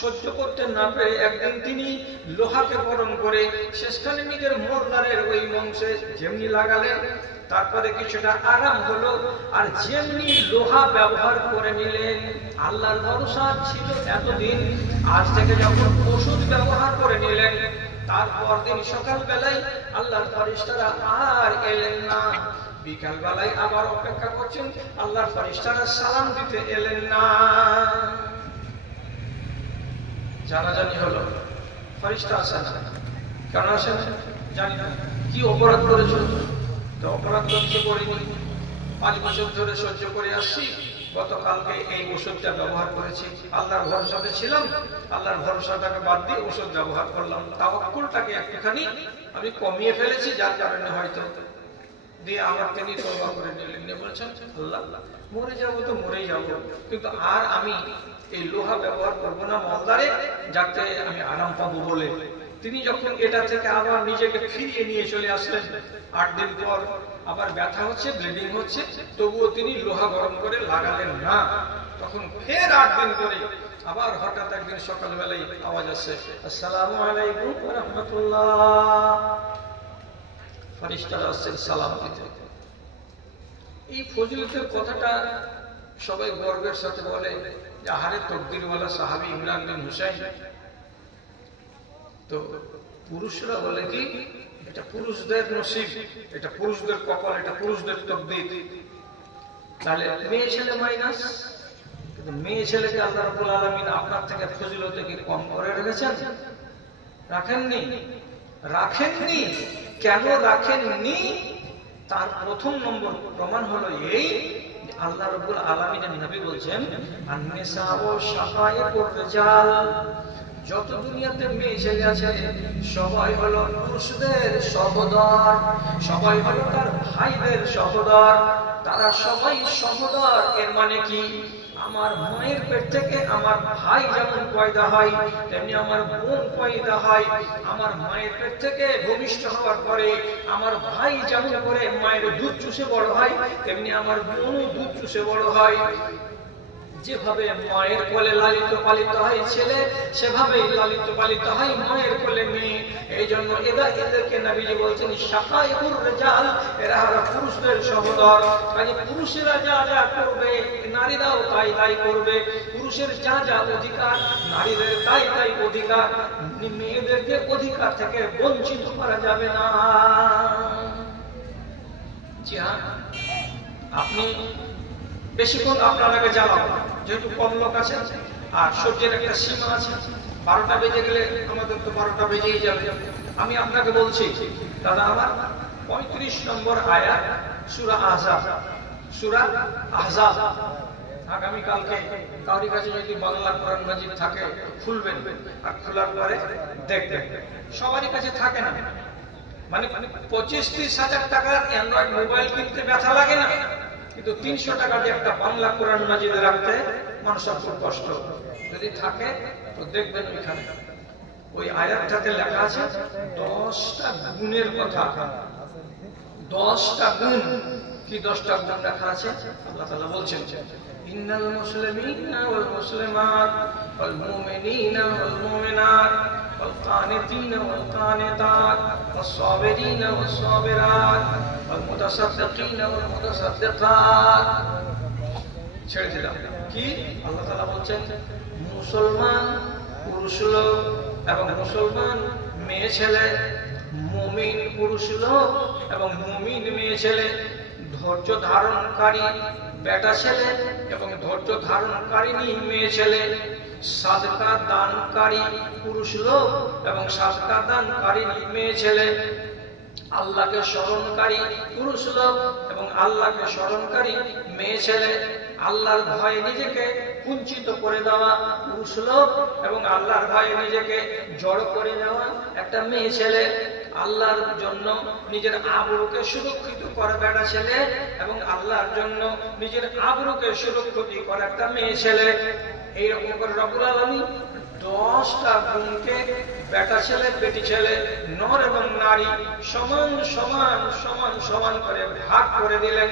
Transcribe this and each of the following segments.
সহ্য করতে না পেরে একদিন তিনি লোহাকে গরম করে শেষখানে নিজের মোরদারের ওই অংশে যেমনি লাগালেন, তারপরে কিছুটা আরাম হলো, আর যেমনি লোহা ব্যবহার করে নিলেন। আল্লাহর ভরসা ছিল এতদিন, আজ থেকে যখন ওষুধ ব্যবহার করে নিলেন, তারপর দিন সকাল বেলায় আল্লাহর ফেরেশতারা আর এলেন না, বিকাল বেলায় আবার অপেক্ষা করছেন, আল্লাহর ফেরেশতারা সালাম দিতে এলেন না। জানাজানি হলো, ফেরেশতা আসে না, কেন আসে না জানি না। কি অপরাধ করেছ? তো অপরাধ সহ্য করিনি, 5 বছর ধরে সহ্য করে আসছি, গতকালকে এই ওষুধটা ব্যবহার করেছি, আল্লাহর ভরসাতে ছিলাম, আল্লাহর ভরসাটাকে বাদ দিয়ে ওষুধ ব্যবহার করলাম, তাওয়াক্কুলটাকে একটুখানি আমি কমিয়ে ফেলেছি, যার কারণে হয়তো দিয়ে আমার তিনি তওবা করে নিলেন, বলেছেন আল্লাহ মরে যাবো তো মরেই যাবো, কিন্তু আর আমি এই লোহা ব্যবহার করবো না মলদারে, যাতে আমি আরাম পাবো বলে। তিনি যখন এটা থেকে আবার নিজেকে ফিরিয়ে নিয়ে চলে আসলেন, 8 দিন পর আবার ব্যথা হচ্ছে, ব্লিডিং হচ্ছে, তবুও তিনি লোহা গরম করে লাগালেন না। তখন ফের 8 দিন পরে আবার হঠাৎ একদিন সকালবেলায় আওয়াজ আসছে, আসসালামু আলাইকুম ওয়া রাহমাতুল্লাহ। ফেরেশতারা আসছেন সালাম দিতে। এই ফজিলতের কথাটা সবাই গর্বের সাথে বলে যে আহারে তকদিরওয়ালা সাহাবী ইমরান বিন হুসাইন। তো পুরুষরা বলে কি এটা পুরুষদের নসিব, এটা পুরুষদের কপাল, এটা পুরুষদের তকদির। তাহলে মেয়ে ছেলে মাইনাস, কিন্তু মেয়ে ছেলেকে আল্লাহ রাব্বুল আলামিন আপনার থেকে ফজিলতে কি কম করে রেখেছেন? রাখেননি, রাখেননি। কেন রাখেননি? তার প্রথম নম্বর প্রমাণ হলো এই, আল্লাহ রাব্বুল আলামিনের নবী বলছেন আন-নিসাউ শাকায়েকুর রিজাল, যত দুনিয়াতে মেয়ে ছেলে আছে সবাই হলো পুরুষদের সহোদর, সবাই হলো তার ভাইদের সহোদর, তারা সবাই সহোদর। এর মানে কি? আমার মায়ের পেট থেকে আমার ভাই যেমন পয়দা হয়, তেমনি আমার বোন পয়দা হয়। আমার মায়ের পেট থেকে ভূমিষ্ঠ হওয়ার পরে আমার ভাই যেমন করে মায়ের দুধ চুষে বড় হয়, তেমনি আমার বোনও দুধ চুষে বড় হয়। যেভাবে মায়ের কোলে লালিত পালিত হয় ছেলে, সেভাবেই লালিত পালিত হয় মায়ের কোলে মেয়ে। এই জন্য এদেরকে নবীজি বলছেন শাকায়েকুর রিজাল, এরা হলো পুরুষদের সহোদর। কাজে পুরুষেরা যা যা করবে নারীরাও তাই তাই করবে, পুরুষের যা যা অধিকার নারীদের তাই তাই অধিকার। মেয়েদেরকে অধিকার থেকে বঞ্চিত করা যাবে না। জি হ্যাঁ, আপনি বেশিক্ষণ আপনাকে জ্বালাবো, যেহেতু কম লোক আছে আর সূর্যের একটা সীমা আছে, 12টা বেজে গেলে আমাদের তো 12টা বেজেই যাবে। আমি আপনাকে বলছি দাদা আমার 35 নম্বর আয়াত সূরা আহজাব, সূরা আহজাব। আগামীকালকে কারোর কাছে যদি বাংলা কোরআন মাজিদ থাকে খুলবেন, আর খোলার পরে দেখবেন। সবারই কাছে থাকে না, মানে 25-30 হাজার টাকার অ্যান্ড্রয়েড মোবাইল কিনতে ব্যথা লাগে না, কিন্তু 300 টাকা দিয়ে একটা বাংলা কোরআন মাজিদ রাখতে মানুষের খুব কষ্ট। যদি থাকে তো দেখবেন ওইখানে ওই আয়াতটাতে লেখা আছে 10টা গুণের কথা। 10টা গুণ কি? 10টা গুণ লেখা আছে। আল্লাহ তাআলা বলছেন ইন্নাল মুসলিমিনা ওয়াল মুসলিমাত ওয়াল মুমিনিনা ওয়াল মুমিনাত ওয়াল কানিতিনা ওয়াল কানিতাত ওয়াস সাবিরিনা ওয়াস সাবিরাত ওয়াল মুতাসাদ্দিকিনা ওয়াল মুতাসাদ্দিকাত। ছেড়ে দিলাম কি? আল্লাহ তাআলা বলছেন মুসলমান পুরুষ লোক এবং মুসলমান মেয়ে ছেলে, মুমিন পুরুষ লোক এবং মুমিন মেয়ে ছেলে, ধৈর্য ধারণকারী বেটা ছেলে এবং ধৈর্য ধারণকারিনী মেয়ে ছেলে, সাদকা দানকারী পুরুষ লোক এবং সাদকা দানকারিনী মেয়ে ছেলে, আল্লাহকে স্মরণকারী পুরুষ লোক এবং আল্লাহকে স্মরণকারী মেয়ে ছেলে, আল্লাহর ভয়ে নিজেকে কুঞ্চিত করে দেওয়া পুরুষ লোক এবং আল্লাহর ভয়ে নিজেকে জড় করে দেওয়া একটা মেয়ে ছেলে, আল্লাহর জন্য নিজের আবরুকে সুরক্ষিত করা বেটা ছেলে এবং আল্লাহর জন্য নিজের আবরুকে সুরক্ষিত করা একটা মেয়ে ছেলে। এইরকম করে রব্বুল আলামিন 10টা গুণকে বেটা ছেলে বেটি ছেলে নর এবং নারী সমান সমান সমান সমান করে ভাগ করে দিলেন।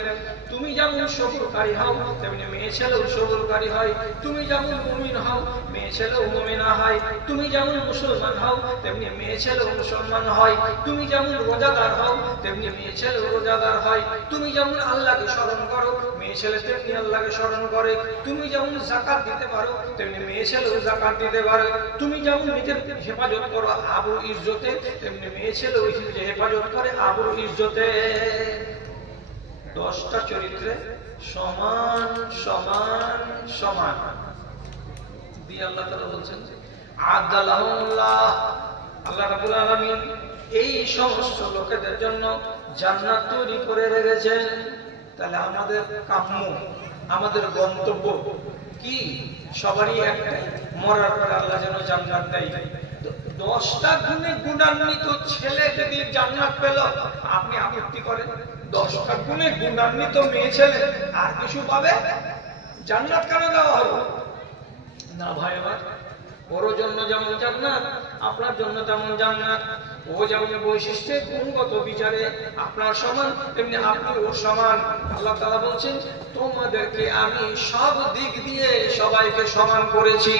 তুমি যেমন সবরকারী হও তেমনি মেয়ে ছেলেও সবরকারী হয়। তুমি যেমন মুমিন হও মেয়ে ছেলেও মুমিনা হয়। তুমি যেমন মুসলমান হও তেমনি মেয়ে ছেলেও মুসলমান হয়। তুমি যেমন রোজাদার হও তেমনি মেয়ে ছেলেও রোজাদার হয়। তুমি যেমন আল্লাহকে স্মরণ করো মেয়ে ছেলে তেমনি আল্লাহকে স্মরণ করে। তুমি যেমন যাকাত দিতে পারো তেমনি মেয়ে ছেলেও যাকাত দিতে পারে। তুমি যেমন নিজের হেফাজত করো আবরু ইজ্জতে তেমনি মেয়ে ছেলেও হেফাজত করে আবরু ইজ্জতে। 10টা চরিত্রে সমান সমান সমান দিয়ে আল্লাহ তাআলা বলছেন আদালাহুল্লাহ। আল্লাহ রাব্বুল আলামিন এই সমস্ত লোকেদের জন্য জান্নাত তৈরি করে রেখেছেন। তাহলে আমাদের কাম্য, আমাদের গন্তব্য কি? সবারই একটাই, মরার পরে আল্লাহ যেন জান্নাত দেয়। 10টা গুণে গুণান্বিত ছেলে যদি জান্নাত পেল, আপনি আপত্তি করেন? 10টা গুণে গুণান্বিত মেয়ে ছেলে আর কিছু পাবে? জান্নাত কেন দেওয়া হলো না? ভাই আমার, ওর জন্য যেমন জান্নাত, আপনার জন্য তেমন জান্নাত। ও যেমন বৈশিষ্ট্যে গুণগত বিচারে আপনার সমান, তেমনি আপনি ওর সমান। আল্লাহ তাআলা বলছেন তোমাদেরকে আমি সব দিক দিয়ে সবাইকে সমান করেছি।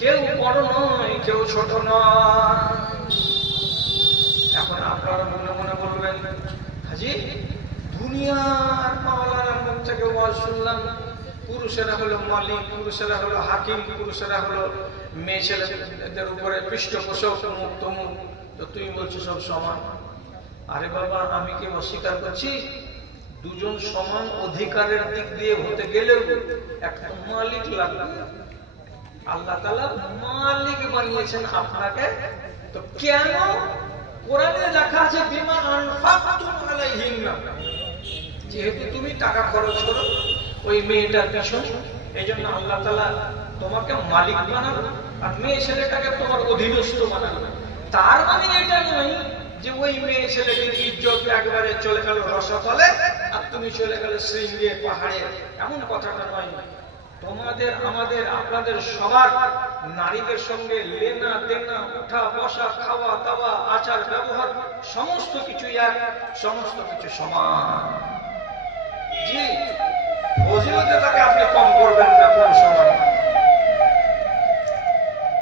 কেউ বড় নয়, কেউ ছোট নয়। এখন আপনারা মনে মনে বলবেন, হাজি দুনিয়ার মাওলানার মুখ থেকে ওয়াজ শুনলাম, পুরুষেরা হলো মালিক, পুরুষেরা হলো হাকিম, পুরুষেরা হলো মেয়ে ছেলেদের উপরে পৃষ্ঠপোষক, মুক্ত মুখ, তো তুই বলছো সব সমান। আরে বাবা, আমি কি অস্বীকার করছি? দুজন সমান অধিকারের দিক দিয়ে হতে গেলেও একটা মালিক লাগবে। আল্লাহ তাআলা মালিক বানিয়েছেন আপনাকে। তো কেন? কোরআনে লেখা আছে বিমা আনফাকতুম আলাইহিন্না, যেহেতু তুমি টাকা খরচ করো ওই মেয়েটার পিছনে, এই জন্য আল্লাহ তাআলা তোমাকে মালিক বানাবে আর মেয়ে ছেলেটাকে তোমার অধীনস্থ বানাবে। তার মানে এটা নয় যে ওই মেয়ে ছেলেটির ইজ্জত একবারে চলে গেল রসতলে আর তুমি চলে গেলে শৃঙ্গে পাহাড়ে, এমন কথাটা নয়। তোমাদের, আমাদের, আপনাদের সবার নারীদের সঙ্গে লেনা দেনা, উঠা বসা, খাওয়া দাওয়া, আচার ব্যবহার সমস্ত কিছু এক, সমস্ত কিছু সমান। জি, ফজিলতে তাকে আপনি কম করবেন না, কোন সমান।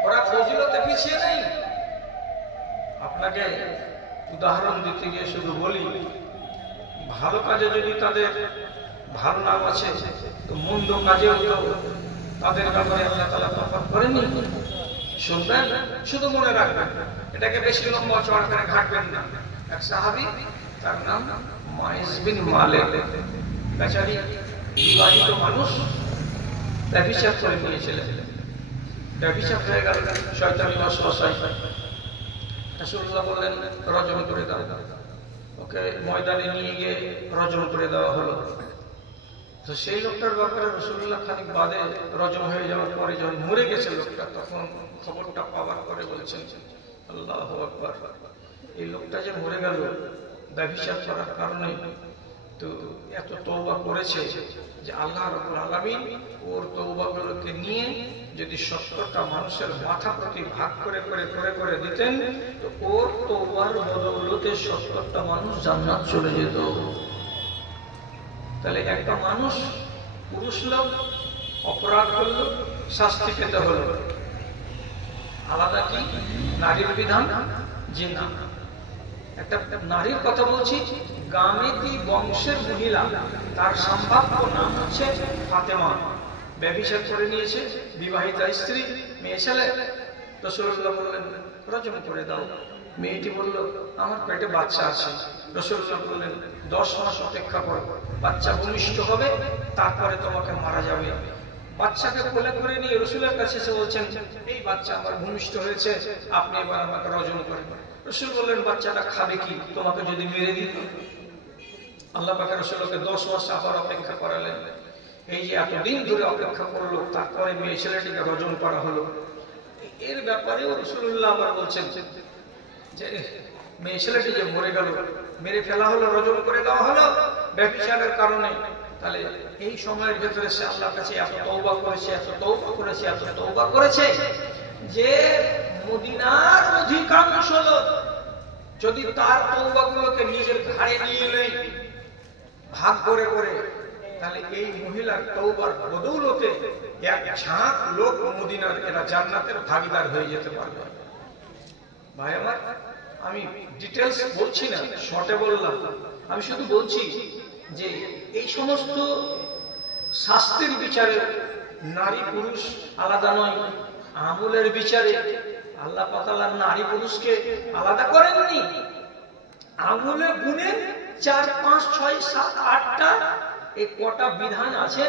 ওরা ফজিলতে পিছিয়ে নেই। আপনাকে উদাহরণ দিতে গিয়ে শুধু বলি, ভালো কাজে যদি তাদের ভালো নাম আছে, তো মন্দ কাজেও তো তাদের ব্যাপারে আল্লাহ তাআলা তফাৎ করেনি। শুনবেন, শুধু মনে রাখবেন, এটাকে বেশি লম্বা চড়া করে ঘাটবেন না। এক সাহাবী, তার নাম মাইস বিন মালিক, বেচারি বিবাহিত মানুষ, ব্যভিচার করে নিয়েছিলেন। ব্যভিচার হয়ে গেল, শয়তানি ওয়াসওয়াসায় রাসূলুল্লাহ বললেন রজম করে দাও। ওকে ময়দানে নিয়ে গিয়ে রজম করে দেওয়া হলো। তো সেই লোকটার ব্যাপারে রাসূলুল্লাহ খানিক বাদে, রজম হয়ে যাওয়ার পরে যখন মরে গেছে লোকটা, তখন খবরটা পাওয়ার পরে বলছেন আল্লাহু আকবার, এই লোকটা যে মরে গেল ব্যভিচার করার কারণে, তো এত তওবা করেছে যে আল্লাহ রাব্বুল আলামিন ওর তওবাগুলোকে নিয়ে যদি 70টা মানুষের মাথা প্রতি ভাগ করে করে করে করে দিতেন, তো ওর তওবার বদৌলতে 70টা মানুষ জান্নাত চলে যেত। তাহলে একটা মানুষ, পুরুষ লোক অপরাধ করলো, শাস্তি পেতে হলো। আলাদা কি নারীর বিধান? জি না। একটা নারীর কথা বলছি, গামেতি বংশের মহিলা, তার সম্ভাব্য নাম হচ্ছে ফাতেমা। ব্যভিচার করে নিয়েছে, বিবাহিতা স্ত্রী, মেয়ে ছেলে। রাসূলুল্লাহ বললেন রজম করে দাও। মেয়েটি বলল আমার পেটে বাচ্চা আছে। রাসূলুল্লাহ বললেন 10 মাস অপেক্ষা করো, বাচ্চা ভূমিষ্ঠ হবে, তারপরে তোমাকে মারা যাবে। বাচ্চাকে কোলে করে নিয়ে রাসূলের কাছে এসে বলছেন এই বাচ্চা আমার ভূমিষ্ঠ হয়েছে, আপনি এবার আমাকে রজম করেন। রাসূল বললেন বাচ্চাটা খাবে কি, তোমাকে যদি মেরে দিত? আল্লাহ পাক রাসূলকে 10 মাস আবার অপেক্ষা করালেন। এই যে এতদিন ধরে অপেক্ষা করলো, তারপরে মেয়ে ছেলেটিকে রজম করা হলো। এর ব্যাপারেও রাসূলুল্লাহ আবার বলছেন যে মেয়ে ছেলেটি যে মরে গেল, মেরে ফেলা হলো, রজম করে দেওয়া হলো ব্যভিচারের কারণে। তাহলে এই সময়ের ভেতরে সে আল্লাহর কাছে এত তওবা করেছে, এত তওবা করেছে, এত তওবা করেছে যে মদিনার অধিকাংশ লোক যদি তার তওবাগুলোকে নিজের ঘাড়ে নিয়ে নেয়, ভাগ করে করে, তাহলে এই মহিলার তওবার বদৌলতে এক ঝাঁক লোক মদিনার এরা জান্নাতের ভাগীদার হয়ে যেতে পারবে। ভাই আমার, আমি ডিটেলস বলছি না, শর্টে বললাম। আমি শুধু বলছি যে এই সমস্ত শাস্তির বিচারে নারী পুরুষ আলাদা নয়, আমলের বিচারে আল্লাহ তাআলা নারী পুরুষকে আলাদা করেননি। আমলে গুণে 4, 5, 6, 7, 8টা এই কটা বিধান আছে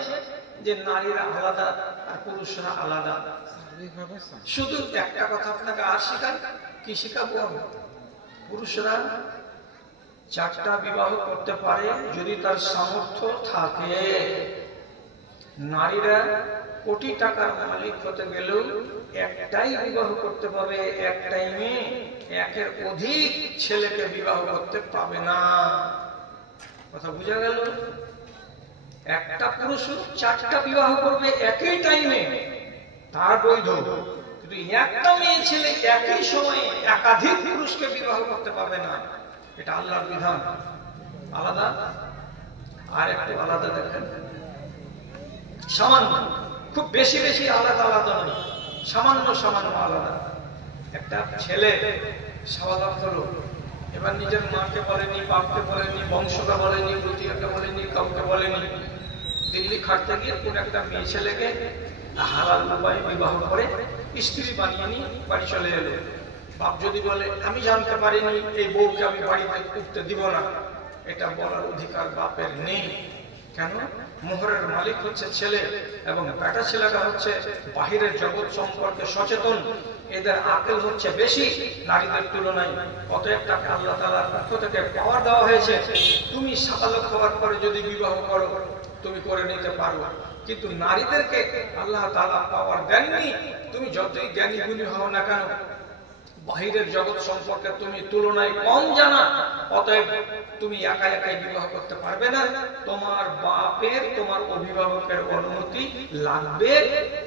যে নারীরা আলাদা আর পুরুষরা আলাদা। শুধু একটা কথা আপনাকে আর শিখাই, কি শিখাবো? পুরুষরা 4টা বিবাহ করতে পারে যদি তার সামর্থ্য থাকে। নারীরা কোটি টাকার মালিক হতে গেলেও একটাই বিবাহ করতে পারবে, এক টাইমে একের অধিক ছেলেকে বিবাহ করতে পাবে না। কথা বুঝা গেল? একটা পুরুষ 4টা বিবাহ করবে একই টাইমে, তার বৈধ। কিন্তু একটা মেয়ে ছেলে একই সময়ে একাধিক পুরুষকে বিবাহ করতে পারবে না। এটা আল্লাহর বিধান, আলাদা। আর একটু আলাদা দেখেন, সামান্য, খুব বেশি বেশি আলাদা আলাদা নয়, সামান্য সামান্য আলাদা। একটা ছেলে সাবালক হলো, এবার নিজের মাকে বলেনি, বাপকে বলেনি, বংশকে বলেনি, প্রতিকে বলেনি, কাউকে বলেনি। দিল্লি খাটতে গিয়ে কোন একটা মেয়ে ছেলেকে হালাল উপায়ে বিবাহ করে স্ত্রী বানিয়ে নিয়ে বাড়ি চলে এলো। বাপ যদি বলে আমি জানতে পারিনি, এই বউকে আমি বাড়িতে উঠতে দিব না, এটা বলার অধিকার বাপের নেই। কেন? মোহরের মালিক হচ্ছে ছেলে, এবং বেটা ছেলেটা হচ্ছে বাহিরের জগৎ সম্পর্কে সচেতন। এদের আকল হচ্ছে বেশি নারীদের তুলনায়। অতএব তাকে আল্লাহ তাআলার পক্ষ থেকে পাওয়ার দেওয়া হয়েছে, তুমি সাবালক হওয়ার পরে যদি বিবাহ করো তুমি করে নিতে পারো। কিন্তু নারীদেরকে আল্লাহ তাআলা পাওয়ার দেননি। তুমি যতই জ্ঞানী গুণী হও না কেন, বাহিরের জগৎ সম্পর্কে তুমি তুলনায় কম জানা, অতএব তুমি একা একাই বিবাহ করতে পারবে না। তোমার বাপের, তোমার অভিভাবকের অনুমতি লাগবে,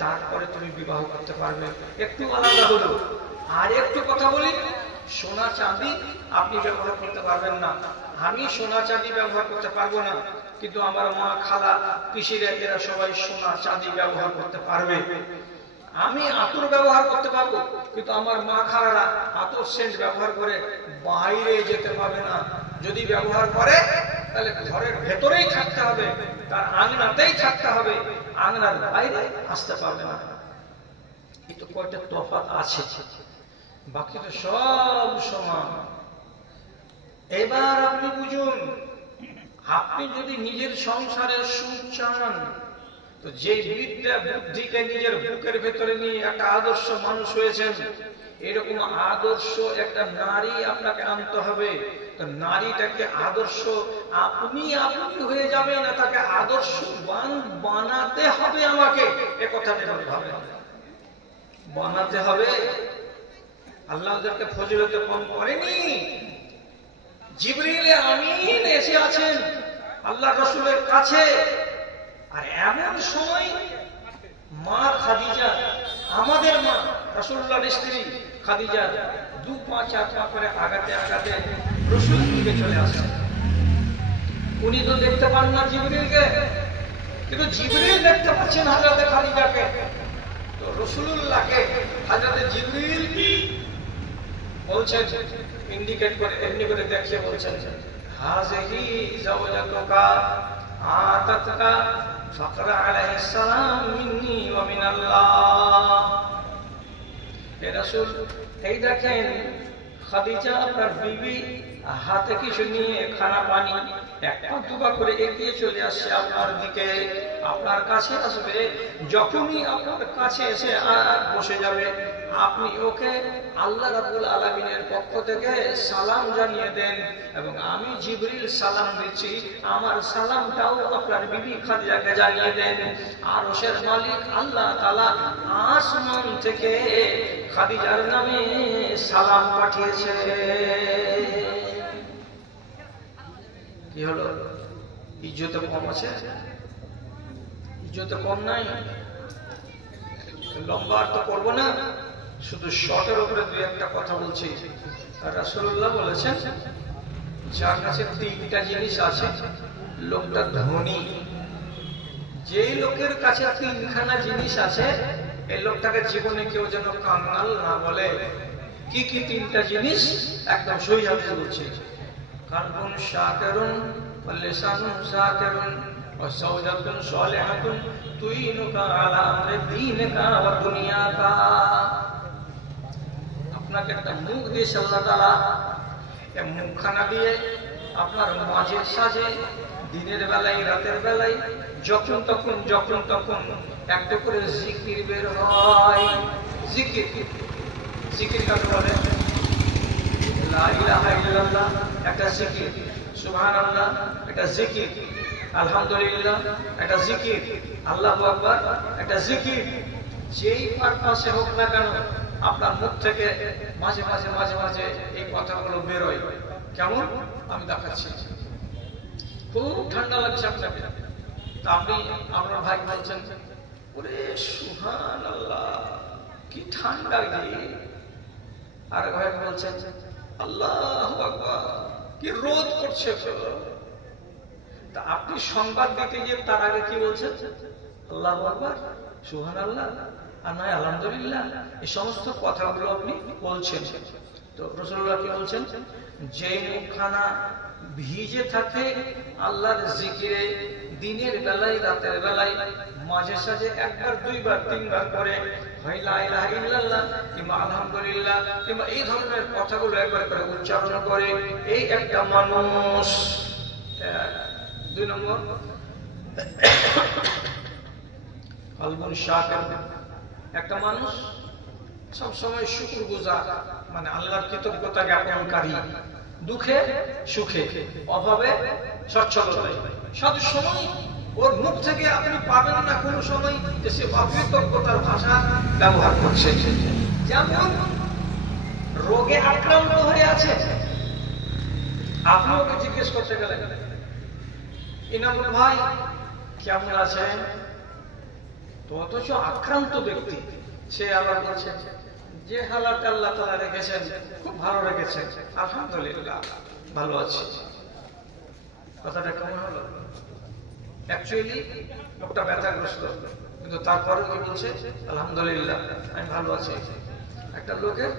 তারপরে তুমি বিবাহ করতে পারবে। একটু আলাদা হলো। আর একটু কথা বলি, সোনা চাঁদি আপনি ব্যবহার করতে পারবেন না, আমি সোনা চাঁদি ব্যবহার করতে পারবো না। কিন্তু আমার মা, খালা, পিসিরা এরা সবাই সোনা চাঁদি ব্যবহার করতে পারবে। আমি আতর ব্যবহার করতে পারবো, কিন্তু আমার মা খালারা আতর সেন্ট ব্যবহার করে বাইরে যেতে পারবে না। যদি ব্যবহার করে তাহলে ঘরের ভেতরেই থাকতে হবে, তার আঙনাতেই থাকতে হবে, আঙনার বাইরে আসতে পারবে না। এই তো কয়টা তফাৎ আছে, বাকি তো সব সমান। এবার আপনি বুঝুন, আপনি যদি নিজের সংসারের সুখ চান, তো যে বিদ্যা বুদ্ধিকে নিজের বুকের ভেতরে নিয়ে একটা আদর্শ মানুষ হয়েছেন, এরকম আদর্শ একটা নারী আপনাকে আনতে হবে। তো নারীটাকে আদর্শ আপনি হয়ে যাবে না, তাকে আদর্শবান বানাতে হবে। আমাকে এ কথাটা ভাবে বানাতে হবে। আল্লাহ ওদেরকে ফজিলতে কম করেনি। জিবরিল আমিন এসে আছেন আল্লাহ রাসূলের কাছে, আর এমন সময় মা খাদিজা, আমাদের মা রাসূলুল্লাহর স্ত্রী খাদিজা 2 পা 4 পা করে আগাতে আগাতে রাসূলের দিকে চলে আসেন। উনি তো দেখতে পান না জিবরিলকে, কিন্তু জিবরিল দেখতে পাচ্ছেন হযরত খাদিজাকে। তো রাসূলুল্লাহকে হযরত জিবরিল বলছেন, ইন্ডিকেট করে এমনি করে দেখিয়ে বলছেন, হাযিহি যাওজাতুকা আতাতকা ফাকরা আলাইহিস সালাম মিন্নি ওয়া মিনাল্লাহ। হে রাসূল, এই দেখেন খাদিজা আপনার বিবি হাতে কিছু নিয়ে খানা পানি একটা দুবা করে এগিয়ে চলে আসছে আপনার দিকে, আপনার কাছে আসবে। যখনই আপনার কাছে এসে বসে যাবে, আপনি ওকে আল্লাহ রাব্বুল আলামিনের পক্ষ থেকে সালাম জানিয়ে দেন, এবং আমি জিবরিল সালাম দিচ্ছি, আমার সালামটাও আপনার বিবি খাদিজাকে জানিয়ে দেন। আরশের মালিক আল্লাহ তাআলা আসমান থেকে খাদিজার নামে সালাম পাঠিয়েছে। কি হলো? ইজ্জতে কম আছে? ইজ্জতে কম নাই। লম্বা আর তো করবো না, শুধু শর্টের উপরে 2-1টা কথা বলছি। রাসূলুল্লাহ বলেছেন, যার কাছে 3টা জিনিস আছে, লোকটা ধনী, যেই লোকের কাছে তিনখানা জিনিস আছে, এই লোকটাকে জীবনে কেউ যেন কাঙ্গাল না বলে। কি কি তিনটা জিনিস? একদম সহি হাদিস বলছে, কালবুন শাকিরুন ওয়া লিসানুন শাকিরুন ওয়া সাওজাতুন সালিহাতুন তুইনুকা আলা আমরি দীনিকা ওয়া দুনিয়াকা। আপনাকে একটা মুখ দিয়েছে আল্লাহ তাআলা, এই মুখখানা দিয়ে আপনার মাঝে সাজে দিনের বেলায় রাতের বেলায় যখন তখন একটা করে জিকির বের হয়। জিকির কাকে বলে? লা ইলাহা ইল্লাল্লাহ একটা জিকির, সুবহানাল্লাহ একটা জিকির, আলহামদুলিল্লাহ একটা জিকির, আল্লাহু আকবার একটা জিকির। যেই পারপাসে হোক না কেন আপনার মুখ থেকে মাঝে মাঝে এই কথাগুলো বেরোয়। কেমন? আমি দেখাচ্ছি। খুব ঠান্ডা লাগছে আপনাকে, তা আপনি আপনার ভাই বলছেন, ওরে সুবহানাল্লাহ কি ঠান্ডা গে। আর ভাই বলছেন আল্লাহু আকবার কি রোদ করছে। তা আপনি সংবাদ দিতে গিয়ে তার আগে কি বলছেন? আল্লাহু আকবার, সুবহানাল্লাহ, আর নয় আলহামদুলিল্লাহ। এই সমস্ত কথাগুলো আপনি বলছেন। তো রাসূলুল্লাহ কি বলছেন? যে মুখখানা ভিজে থাকে আল্লাহর জিকিরে দিনের বেলায় রাতের বেলায় মাঝে সাঝে একবার দুইবার তিনবার করে হয় লা ইলাহা ইল্লাল্লাহ কিংবা আলহামদুলিল্লাহ কিংবা এই ধরনের কথাগুলো একবার করে উচ্চারণ করে, এই একটা মানুষ। 2 নম্বর, কালবুন শাকির, একটা মানুষ সবসময় শুকরগুজার, মানে আল্লাহর কৃতজ্ঞতা জ্ঞাপনকারী, দুঃখে সুখে অভাবে সচ্ছলতায় সব সময় ওর মুখ থেকে আপনি পাবেন না কোনো সময় যে সে অকৃতজ্ঞতার ভাষা ব্যবহার করছে। যেমন রোগে আক্রান্ত হয়ে আছে, আপনি ওকে জিজ্ঞেস করতে গেলেন, ইনামুল ভাই কেমন আছেন? তো অথচ আক্রান্ত ব্যক্তি সে আবার বলছে যে হালাত আল্লাহ তাআলা রেখেছেন খুব ভালো রেখেছেন, আলহামদুলিল্লাহ ভালো আছি। কথাটা কেমন হলো? অ্যাকচুয়ালি লোকটা ব্যথাগ্রস্ত, কিন্তু তারপরে কি বলছে? আলহামদুলিল্লাহ আমি ভালো আছি। একটা লোকের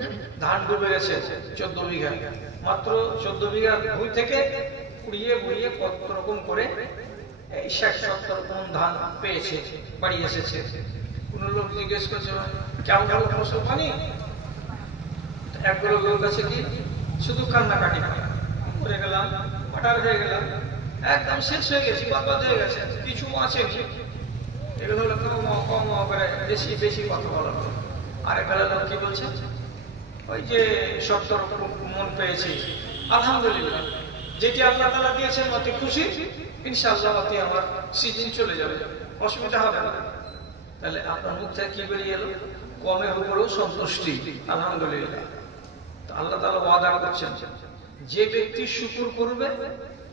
ধান ডুবে গেছে 14 বিঘা, মাত্র 14 বিঘা ভূমি থেকে কুড়িয়ে কত রকম করে 60-70 মণ ধান পেয়েছে, বাড়ি এসেছে। কোন লোক জিজ্ঞেস করছে কেমন হলো ফসল পানি? একগুলো লোক আছে কি শুধু কান্নাকাটি করে গেলাম, হঠাৎ হয়ে গেলাম, একদম শেষ হয়ে গেছি, বরবাদ হয়ে গেছে, কিছু আছে। এগুলো হলো কম করে বেশি কথা বলা। আর এখানে লোক কি বলছে? ওই যে 70 মণ পেয়েছি, আলহামদুলিল্লাহ, যেটি আল্লাহ তাআলা দিয়েছেন অতি খুশি, ইনশাআল্লাহ অতি আমার সিজন চলে যাবে, অসুবিধা হবে না। তাহলে আপনার মুখ থেকে কি বেরিয়ে এলো? কমের উপরেও সন্তুষ্টি, আলহামদুলিল্লাহ। আল্লাহ তাআলা ওয়াদা করছেন যে ব্যক্তি শুকর করবে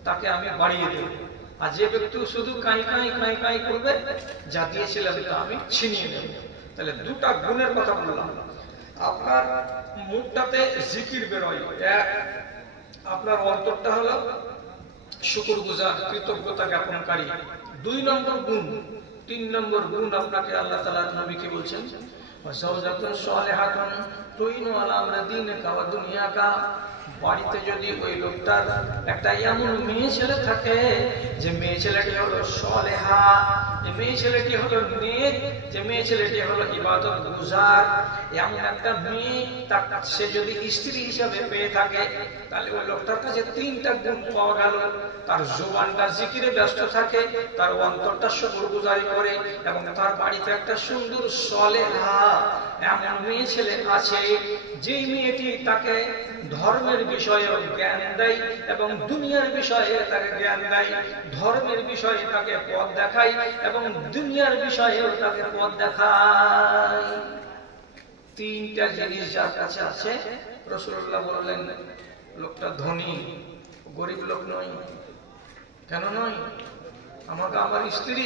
তাকে আমি বাড়িয়ে দেব, আর যে ব্যক্তি শুধু কাই করবে যা দিয়েছিলাম তা আমি ছিনিয়ে নেব। তাহলে দুটা গুণের কথা বললাম। আপনার মুখটাতে জিকির বেরোয়, এক আপনার অন্তরটা হলো শুকরগুজার, কৃতজ্ঞতা জ্ঞাপনকারী। 2 নম্বর গুণ, 3 নম্বর গুণ আপনাকে আল্লাহ তাআলা নবী কি বলছেন? ওয়াসাওজাতুন সালিহাতুন তুইনু আলা আমরি দীনিকা ওয়া দুনিয়াকা। বাড়িতে যদি ওই লোকটার একটা এমন মেয়ে ছেলে থাকে যে মেয়ে ছেলেটি হলো সালেহা, যে মেয়ে ছেলেটি হলো নেক, যে মেয়ে ছেলেটি হলো ইবাদত গুজার, এমন একটা মেয়ে সে যদি স্ত্রী হিসাবে পেয়ে থাকে, তাহলে ওই লোকটার কাছে 3টা গুণ পাওয়া গেল। তার জবানটা জিকিরে ব্যস্ত থাকে, তার অন্তরটা শুকরগুজারি করে, এবং তার বাড়িতে একটা সুন্দর সালেহা এমন মেয়ে ছেলে আছে, যেই মেয়েটি তাকে ধর্মের বিষয়ে জ্ঞান দেয় এবং দুনিয়ার বিষয়ে তাকে জ্ঞান দেয়, ধর্মের বিষয়ে তাকে পথ দেখায় এবং দুনিয়ার বিষয়েও তাকে পথ দেখায়। 3টা জিনিস যার কাছে আছে, রাসূলুল্লাহ বললেন লোকটা ধনী, গরিব লোক নয়। কেন নয়? আমাকে আমার স্ত্রী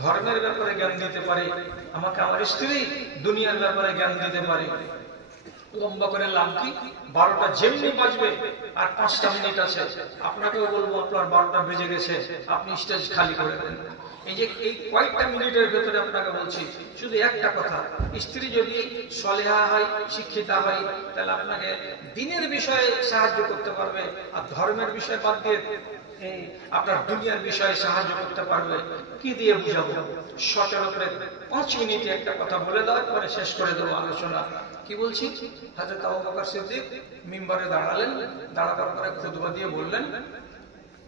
ধর্মের ব্যাপারে জ্ঞান দিতে পারে, আমাকে আমার স্ত্রী দুনিয়ার ব্যাপারে জ্ঞান দিতে পারে। লম্বা করে লাভ কি? 12টা যেমনি বাজবে আর 5টা মিনিট আছে, আপনাকেও বলবো আপনার 12টা বেজে গেছে, আপনি স্টেজ খালি করে দেন। এই যে এই কয়েকটা মিনিটের ভেতরে আপনাকে বলছি শুধু একটা কথা, স্ত্রী যদি সলেহা হয়, শিক্ষিতা হয়, তাহলে আপনাকে দিনের বিষয়ে সাহায্য করতে পারবে, আর ধর্মের বিষয় বাদ দিয়ে আপনার দুনিয়ার বিষয়ে সাহায্য করতে পারবে। কি দিয়ে বুঝাবো? সচল করে 5 মিনিটে একটা কথা বলে দেওয়ার পরে শেষ করে দেবো আলোচনা। কি বলছি? হযরত আবু বকর সিদ্দিক মিম্বরে দাঁড়ালেন, দাঁড়ানোর পরে খুতবা দিয়ে বললেন,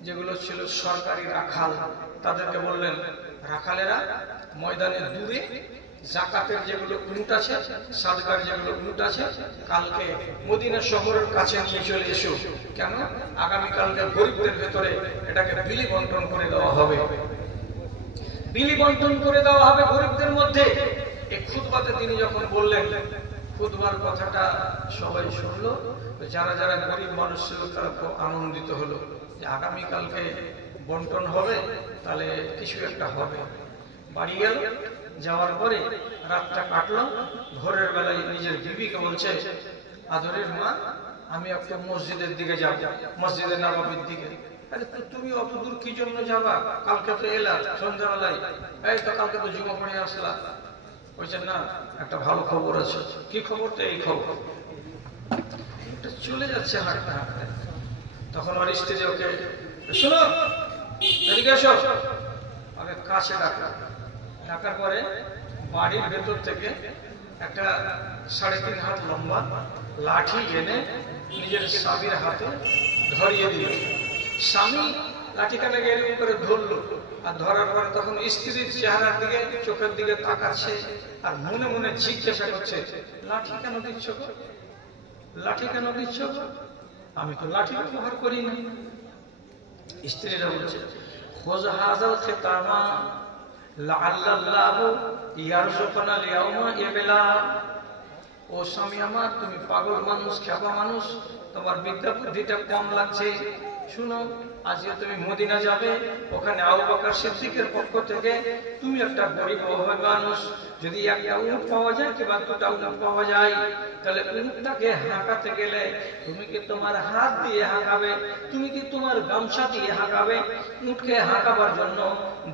যেগুলো ছিল সরকারি রাখাল তাদেরকে বললেন, রাখালেরা ময়দানে দূরে যাকাতের যেগুলো উট আছে, সাদকার যেগুলো উট আছে, কালকে মদিনা শহরের কাছে নিয়ে চলে এসো। কেন? আগামীকালকে গরিবদের ভেতরে এটাকে বিলি বন্টন করে দেওয়া হবে, বিলি বন্টন করে দেওয়া হবে গরিবদের মধ্যে। এই খুতবাতে তিনি যখন বললেন, খুতবার কথাটা সবাই শুনলো, যারা যারা গরিব মানুষ ছিল তারা খুব আনন্দিত হলো যে আগামীকালকে বন্টন হবে, তাহলে কিছু একটা হবে। বাড়ি গেল, যাওয়ার পরে রাতটা কাটলো, ভোরের বেলায় নিজের বিবিকে বলছে, আদরের মা, আমি একটা মসজিদের দিকে যাব, মসজিদের নববীর দিকে। আরে তুমি অত দূর কি জন্য যাবা? কালকে তো এলা সন্ধ্যাবেলায়, এই তো কালকে তো জুমা পড়ে আসলা। বলছেন না, একটা ভালো খবর আছে। কি খবর? তো এই খবর, চলে যাচ্ছে হাঁটতে হাঁটতে। তখন ওর স্ত্রী ওকে, শোনো এদিকে এসো, ওকে কাছে ডাকা। ডাকার পরে বাড়ির ভেতর থেকে একটা 3.5 হাত লম্বা লাঠি এনে নিজের স্বামীর হাতে ধরিয়ে দিল। স্বামী লাঠিখানে এরকম করে ধরলো, আর ধরার পরে তখন স্ত্রীর চেহারার দিকে, চোখের দিকে তাকাচ্ছে, আর মনে মনে জিজ্ঞাসা করছে, লাঠি কেন দিচ্ছ গো? লাঠি কেন দিচ্ছ? আমি তো লাঠি ব্যবহার করি না। স্ত্রীরা বলছে, খোঁজ হাজাল খেতামা লাআল্লাহু ইয়ারযুকুনা লিয়াউমা ইয়াবিলা। ও স্বামী আমার, তুমি পাগল মানুষ, খেপা মানুষ, তোমার বিদ্যা বুদ্ধিটা কম লাগছে। শুনো, আজকে তুমি মদিনা যাবে, ওখানে আবু বকর সিদ্দিকের পক্ষ থেকে তুমি একটা গরিব মানুষ, যদি একটা উট পাওয়া যায় কিংবা 2টা উট পাওয়া যায়, তাহলে উটটাকে হাঁকাতে গেলে তুমি কি তোমার হাত দিয়ে হাঁকাবে? তুমি কি তোমার গামছা দিয়ে হাঁকাবে? উটকে হাঁকাবার জন্য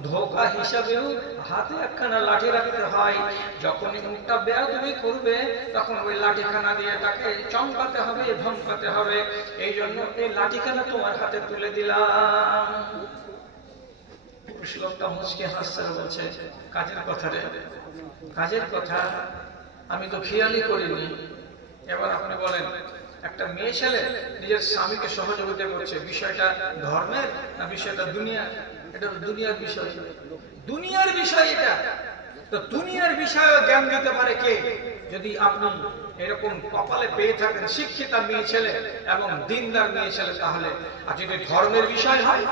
ধোকা হিসাবেও হাতে একখানা লাঠি রাখতে হয়। যখন উটটা বেয়াদবি করবে, তখন ওই লাঠিখানা দিয়ে তাকে চমকাতে হবে, ধমকাতে হবে। এই জন্য এই লাঠিখানা তোমার হাতে তুলে দিলাম। লোকটা মুচকে হাসছে, বলছে, কাজের কথা রে, কাজের কথা আমি তো খেয়ালই করিনি। এবার আপনি বলেন, একটা মেয়ে ছেলে নিজের স্বামীকে সহযোগিতা করছে, বিষয়টা ধর্মের না বিষয়টা দুনিয়া? এটা তো দুনিয়ার বিষয়, দুনিয়ার বিষয় এটা। তো দুনিয়ার বিষয়ে জ্ঞান দিতে পারে কে? যদি আপনি এরকম কপালে পেয়ে থাকেন শিক্ষিতা মেয়ে ছেলে এবং দিনদার মেয়ে ছেলে, তাহলে। আর যদি ধর্মের বিষয় হয়,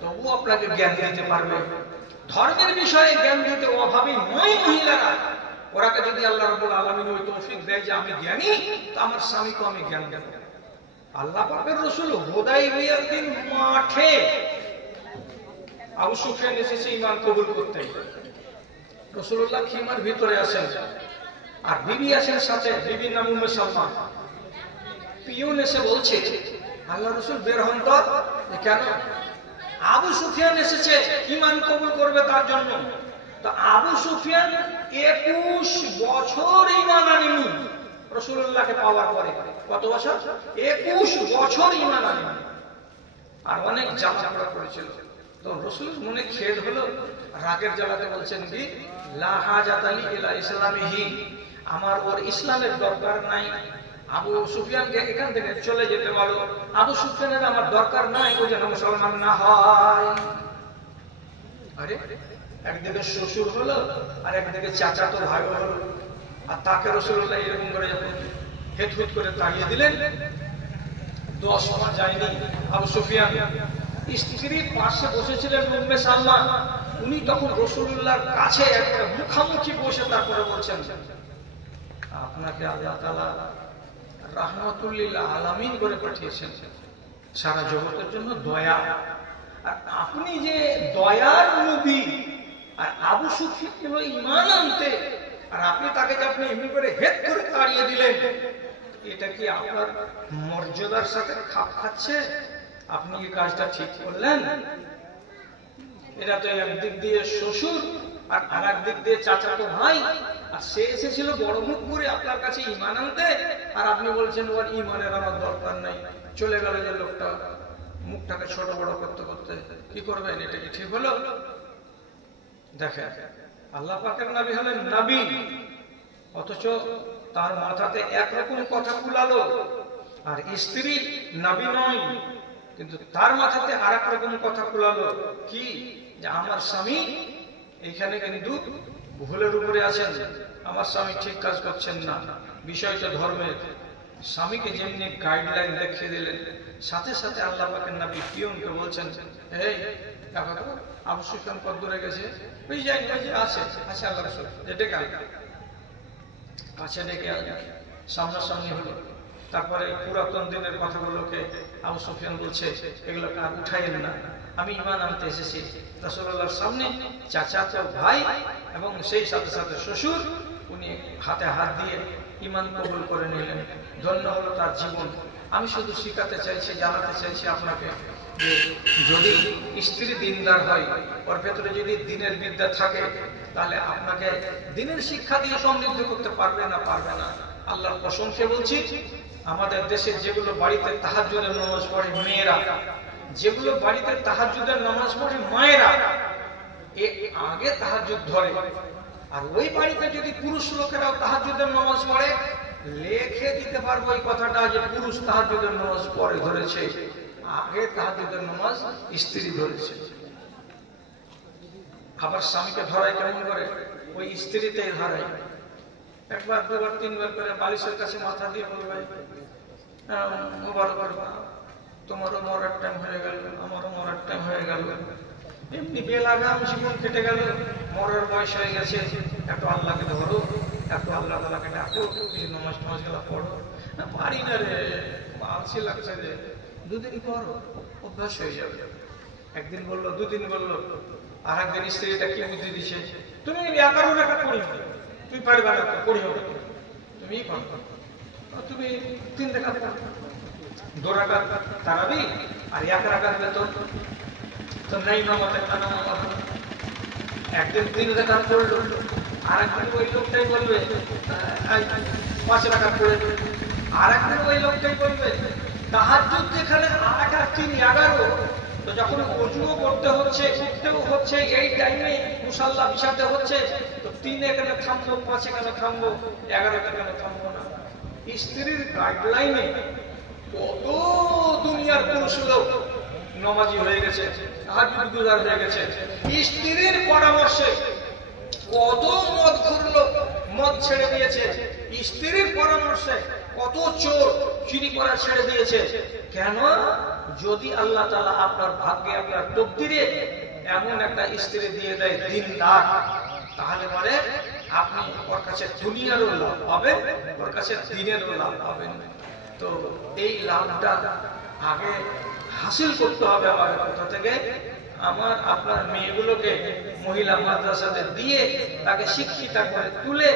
তবুও আপনাকে জ্ঞান দিতে পারবে। ধর্মের বিষয়ে জ্ঞান দিতে অভাবী নয় মহিলারা। ওরাকে যদি আল্লাহ রাব্বুল আলামিন ওই তৌফিক দেয় যে আমি জ্ঞানী, তো আমার স্বামীকে আমি জ্ঞান দেব। আল্লাহ পাকের রাসূল হুদায়বিয়ার দিন মাঠে আবু সুফিয়ান এসেছে ঈমান কবুল করতে। রাসূলুল্লাহ খিমার ভিতরে আছেন, আর বিবি আছেন সাথে, বিবির নাম উম্মে সালমা। পিয়ন এসে বলছে, আল্লাহ রাসূল বের হন তো। কেন? আবু সুফিয়ান এসেছে ঈমান কবুল করবে তার জন্য। তো আবু সুফিয়ান 21 বছর ঈমান আনেনি রাসূলুল্লাহকে পাওয়ার পরে। কত বছর? 21 বছর ঈমান আনেনি, আর অনেক ঝামেলা করেছিল। তো রাসূলের মনে খেদ হলো, রাগের জ্বালাতে বলছেন কি, লা হাজাতালি ইলা ইসলামিহি, আমার ওর ইসলামের দরকার নাই। আবু সুফিয়ানকে এখান থেকে চলে যেতে বলো। আবু সুফিয়ানের আমার দরকার নাই, ও যেন মুসলমান না হয়। আরে একদিকে শ্বশুর হলো, আর একদিকে চাচাতো ভাই হলো, আর তাকে রাসূলুল্লাহ এরকম করে হেতহুত করে তাড়িয়ে দিলেন। 10 মাস যায়নি, আবু সুফিয়ান স্ত্রীর পাশে বসেছিলেন উম্মে সালমা। উনি তখন রাসূলুল্লাহর কাছে একটা মুখামুখি বসে তারপরে বলছেন, আপনাকে আল্লাহ তাআলা রাহমাতুল লিল আলামিন করে পাঠিয়েছেন, সারা জগতের জন্য দয়া। আর আপনি যে দয়ার নবী, আর আবু সুফিয়ান হলো ঈমান আনতে, আর আপনি তাকে যে আপনি এমনি করে হেড করে তাড়িয়ে দিলেন, এটা কি আপনার মর্যাদার সাথে খাপ খাচ্ছে? আপনি কি কাজটা ঠিক করলেন? এটা তো একদিক দিয়ে শ্বশুর আর আরেক দিক দিয়ে চাচাতো ভাই, আর সে এসেছিল বড় মুখ করে আপনার কাছে ঈমান আনতে, আর আপনি বলছেন ওর ঈমানের আমার দরকার নাই। চলে গেল যে লোকটা, মুখটাকে ছোট বড় করতে করতে। কি করবেন? এটা কি ঠিক হলো? দেখেন, আল্লাহ পাকের নবী হলেন নবী, অথচ তার মাথাতে একরকম কথা কুলালো, আর স্ত্রী নবী নয় কিন্তু তার মাথাতে আরেক রকম কথা কুলালো। কি? যে আমার স্বামী এইখানে কিন্তু ভুলের উপরে আছেন, আমার স্বামী ঠিক কাজ করছেন না। বিষয়টা ধর্মের। স্বামীকে যেমনি গাইডলাইন দেখিয়ে দিলেন, সাথে সাথে আল্লাহ পাকের নবী পিয়নকে বলছেন, এই দেখো তো আবু সুফিয়ান কত দূরে গেছে? ওই যে আছে আছে আল্লাহ রাসূল ডেকে কাছে ডেকে সামনাসামনি হলো। তারপরে পুরাতন দিনের কথাগুলোকে আবু সুফিয়ান বলছে, এগুলোকে আর উঠাইয়েন না, আমি ঈমান আনতে এসেছি রাসূলুল্লাহর সামনে। চাচাতো ভাই এবং সেই সাথে সাথে শ্বশুর, উনি হাতে হাত দিয়ে ঈমান কবুল করে নিলেন। ধন্য হলো তার জীবন। আমি শুধু শিখাতে চাইছি, জানাতে চাইছি আপনাকে, যে যদি স্ত্রী দিনদার হয়, ওর ভেতরে যদি দিনের বিদ্যা থাকে, তাহলে আপনাকে দিনের শিক্ষা দিয়ে সমৃদ্ধ করতে পারবে না আল্লাহর কসম খেয়ে বলছি, আমাদের দেশে যেগুলো বাড়িতে তাহাজ্জুদের নামাজ পড়ে মেয়েরা, যেগুলো বাড়িতে তাহাজ্জুদের নামাজ পড়ে মায়েরা, আগে তাহাজ্জুদ ধরে। আর ওই বাড়িতে যদি পুরুষ লোকেরাও তাহাজ্জুদের নামাজ পড়ে, লিখে দিতে পারবো এই কথাটা যে পুরুষ তাহাজ্জুদের নামাজ পড়ে ধরেছে, আগে তাহাজ্জুদের নামাজ স্ত্রী ধরেছে। আবার স্বামীকে ধরায় কেমন করে? ওই স্ত্রীতেই ধরায়। একবার দুবার তিনবার করে বালিশের কাছে মাথা দিয়ে বলবে, তোমারও মরার টাইম হয়ে গেল, আমারও মরার টাইম হয়ে গেল, এমনি বেলাগাম জীবন কেটে গেল, মরার বয়স হয়ে গেছে, একটু আল্লাহকে ধরো, একটু আল্লাহ তাআলাকে ডাকো, কিছু নামাজ টামাজ গুলো পড়ো। না পারি না রে, আলসি লাগছে রে। দুদিন করো, অভ্যাস হয়ে যাবে। একদিন বললো, দুদিন বললো, আর একদিন স্ত্রীটা কি বুদ্ধি দিছে, তুমি 11 রাকাত পড়িও, তুমি পারবে না পড়িও, তুমি তুমি 3 রাকাত, 2 রাকাত তারাবি আর 1 রাকাত বেতন তো নাই নামাতে কানা। একদিন 3 রাকাত পড়লো, আর একদিন ওই লোকটাই বলবে 5 রাকাত পড়ে, আর একদিন ওই লোকটাই বলবে তাহাজ্জুদ যেখানে 8 আর 3 11। তো যখন ওযুও করতে হচ্ছে, উঠতেও হচ্ছে, এই টাইমে মুসাল্লা বিছাতে হচ্ছে, তো 3 কেন থামবো, 5 কেন থামবো, 11 কেন থামবো না? স্ত্রীর গাইডলাইনে কত দুনিয়ার পুরুষ লোক নামাজি হয়ে গেছে, তাহাজ্জুদ গুজার হয়ে গেছে। স্ত্রীর পরামর্শে কত মদখোর লোক মদ ছেড়ে দিয়েছে, স্ত্রীর পরামর্শে কত চোর চুরি করা ছেড়ে দিয়েছে। কেন? যদি আল্লাহ তাআলা আপনার ভাগ্যে, আপনার তকদিরে এমন একটা স্ত্রী দিয়ে দেয় দিনদার, তাহলে মানে আপনি ওর কাছে দুনিয়ারও লাভ পাবেন, ওর কাছে দিনেরও লাভ পাবেন। তো এই লাভটা আগে হাসিল করতে হবে আমাদের কোথা থেকে? আমার আপনার মেয়েগুলোকে মহিলা মাদ্রাসাতে দিয়ে তাকে শিক্ষিতা করে তুলে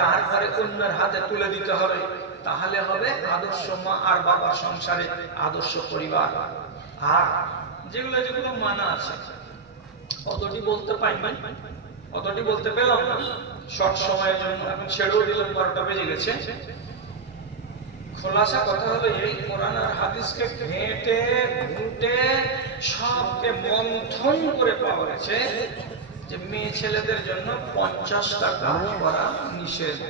তারপরে অন্যের হাতে তুলে দিতে হবে। তাহলে হবে আদর্শ মা আর বাবার সংসারে আদর্শ পরিবার। আর যেগুলো যেগুলো মানা আছে, অতটি বলতে পাইনি, অতটি বলতে পেলাম না শর্ট সময়ের জন্য, এখন ছেড়েও দিলাম, 12টা বেজে গেছে। খোলাসা কথা হলো এই, কোরআন আর হাদিসকে ঘেঁটে ঘুঁটে সবকে মন্থন করে পাওয়া গেছে যে মেয়ে ছেলেদের জন্য 50টা কাজ করা নিষেধ।